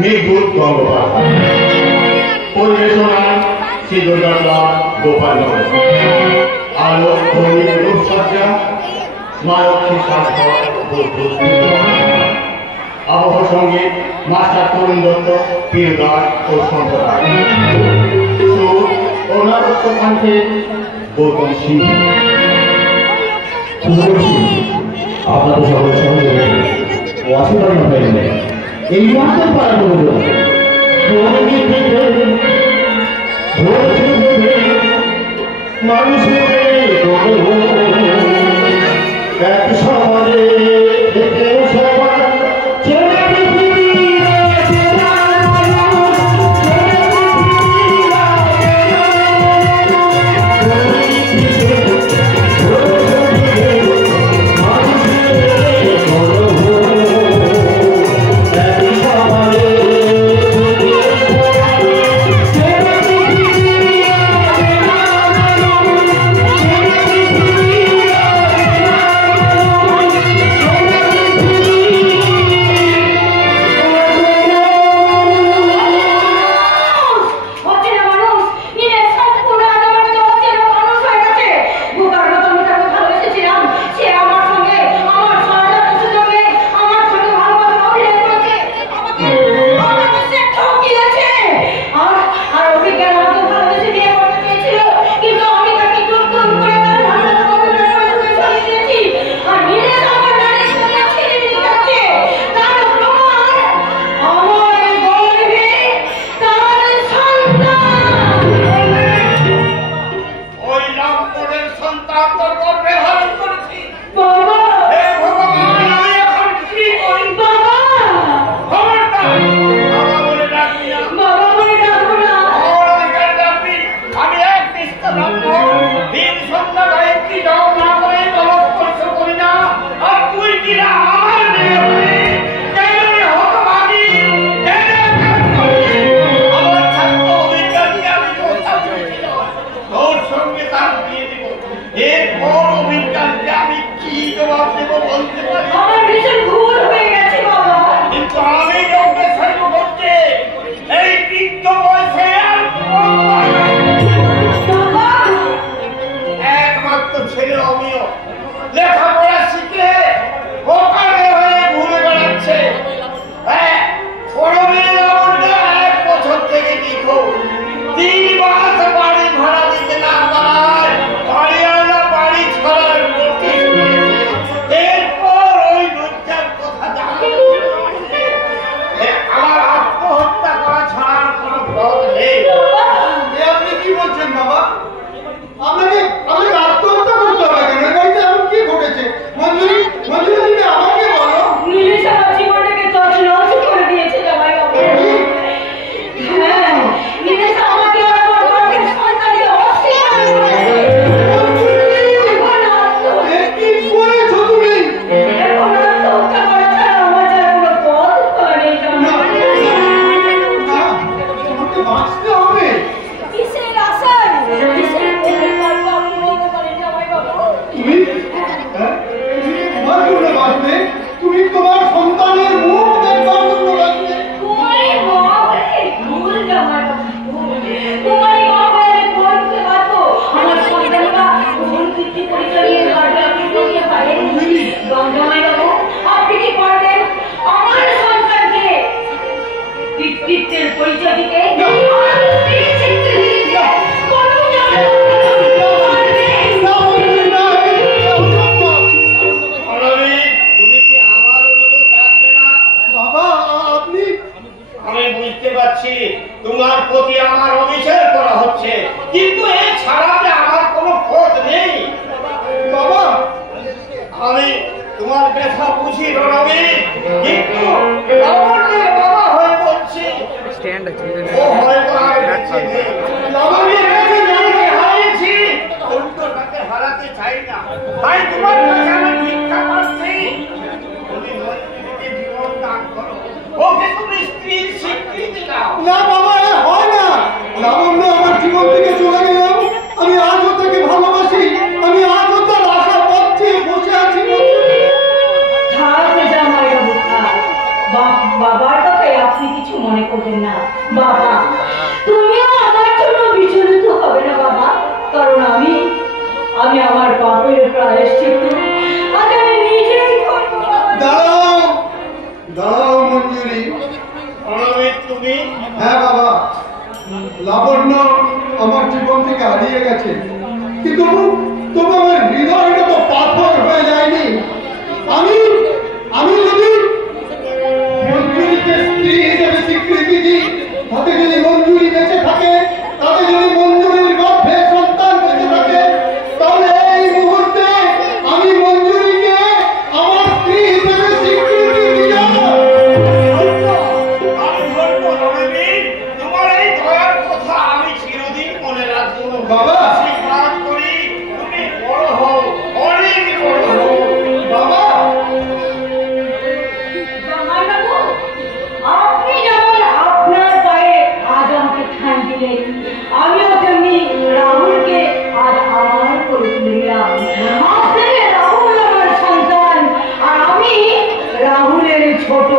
মেঘদূত গঙ্গোপাধ্যায়, পরিবেশনায় শ্রী দুর্গাদাস গোপাল, আলোক ধর্মী রূপসজ্জা মালক্ষী সাধক, আবহ সঙ্গীত মাস্টার তরুণ দত্ত, পীর দাস ও সম্প্রদায়, সুর ও নাটক কণ্ঠে গৌতম সিং। আপনাদের সকল সহযোগী ও আশীর্বাদ হয়ে এই মাত্র পারা মানুষের এক সমাজে সবার জামাই মনে করবেন না বাবা, তুমিও আমার জন্য বিচলিত হবে না বাবা, কারণ আমি আমার পাপের প্রায়শ্চিত্ত আজ আমি নিজেই করব। দাঁড়াও দাঁড়াও মঞ্জুরি। তুমি? হ্যাঁ বাবা, লাবণ্য আমার জীবন থেকে হারিয়ে গেছে, কিন্তু তবু আমার হৃদয়টা তো পাথর হয়ে যায়নি। আমি যদি মঞ্জুরিকে স্ত্রী হিসেবে স্বীকৃতি দিই, তাতে যদি মঞ্জুরি বেঁচে থাকে, তাতে যদি মঞ্জুরির গর্ভে সন্তান বেঁচে থাকে, তাহলে এই মুহূর্তে আমি মঞ্জুরিকে আমার স্ত্রী হিসেবে স্বীকৃতি দিয়ে তোমার এই দয়ার কথা আমি চিরদিন মনে রাখবো বাবা। আশীর্বাদ করি তুমি বড় হও, অনেক বড় হও বাবা। জামাইবাবু, আপনি যেমন আপনার পায়ে আজ আমাকে ঠাঁই দিলেন, আমিও তেমনি রাহুলকে আজ আমার করে তুললাম। আজ থেকে রাহুল আমার সন্তান, আর আমি রাহুলের ছোট